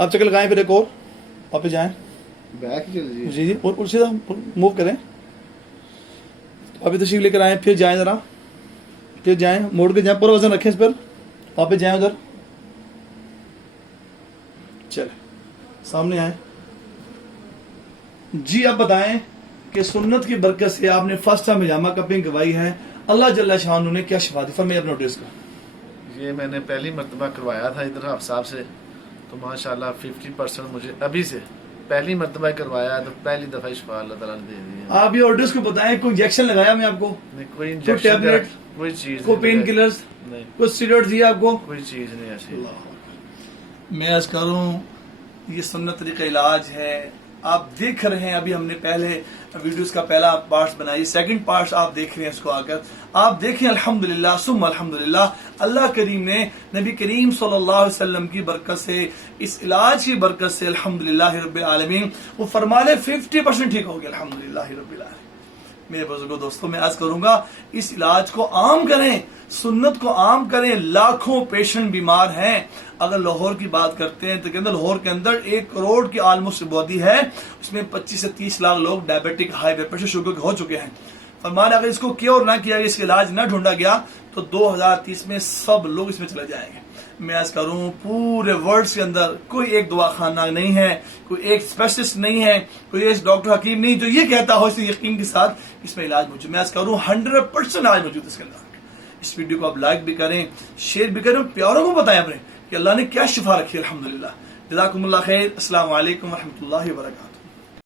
आप चक्कर लगाएं, फिर एक और वापस जाएं, बैक ही चल जी। जी जी, और सीधा मूव करें, अभी तशरीफ लेकर आए, फिर जाएं जरा, फिर जाएं, मोड़ के जाएं, पूरा वजन रखें इस पर, वापस जाएं उधर, चले सामने आए जी। आप बताएं कि सुन्नत की बरकत से आपने फर्स्ट टाइम हिजामा कपिंग करवाई है, अल्लाह जल्ला शान ने क्या शिफा दी, फरमाइए अपने नोटिस का। ये मैंने पहली मरतबा करवाया था इधर अफसाब से, तो माशाल्लाह 50% मुझे अभी से पहली मरतबा करवाया तो पहली दफा शिफा अल्लाह ताला ने दे दी है। आप ये ऑर्डर्स को बताएं, कोई इंजेक्शन लगाया मैं आपको, नहीं, कोई कोई इंजेक्शन टैबलेट, कोई चीज कोई पेन किलर्स, नहीं, कोई स्टीरॉइड दिया आपको? कोई चीज नहीं ऐसी। मैं आज करूं, ये सुन्नत तरीका इलाज है। आप देख रहे हैं, अभी हमने पहले वीडियोस का पहला पार्ट बनाई, सेकंड पार्ट आप देख रहे हैं इसको आकर, आप देखें अल्हम्दुलिल्लाह सुम्मा अल्हम्दुलिल्लाह, अल्लाह करीम ने नबी करीम सल्लल्लाहु अलैहि वसल्लम की बरकत से, इस इलाज की बरकत से अल्हम्दुलिल्लाह रब्बिल आलमीन, वो फरमाले 50% ठीक हो गया अल्हम्दुलिल्लाह रब्बिल आलमीन। मेरे बुजुर्गों दोस्तों, मैं आज करूंगा इस इलाज को आम करें, सुन्नत को आम करें। लाखों पेशेंट बीमार हैं। अगर लाहौर की बात करते हैं तो कहते लाहौर के अंदर 1 करोड़ की ऑलमोस्ट आबादी है, उसमें 25 से 30 लाख लोग diabetic, high blood pressure, sugar के हो चुके हैं। फरमाया अगर इसको किया और ना किया, इसका इलाज ना ढूंढा गया तो 2030 में सब लोग इसमें चले जाएंगे। मैं आज करूं, पूरे वर्ल्ड के अंदर कोई एक दवाखाना नहीं है, कोई एक स्पेशलिस्ट नहीं है, कोई एक डॉक्टर हकीम नहीं जो ये कहता हो इसे यकीन के साथ इसमें इलाज मौजूद। मैं आज करूं 100% इलाज मौजूद इसके अंदर। इस वीडियो को आप लाइक भी करें, शेयर भी करें, प्यारों को बताएं अपने कि अल्लाह ने क्या शिफा रखी है अल्हम्दुलिल्लाह। जज़ाकुमुल्लाह खैर। अस्सलाम वालेकुम व रहमतुल्लाहि व बरकातहू।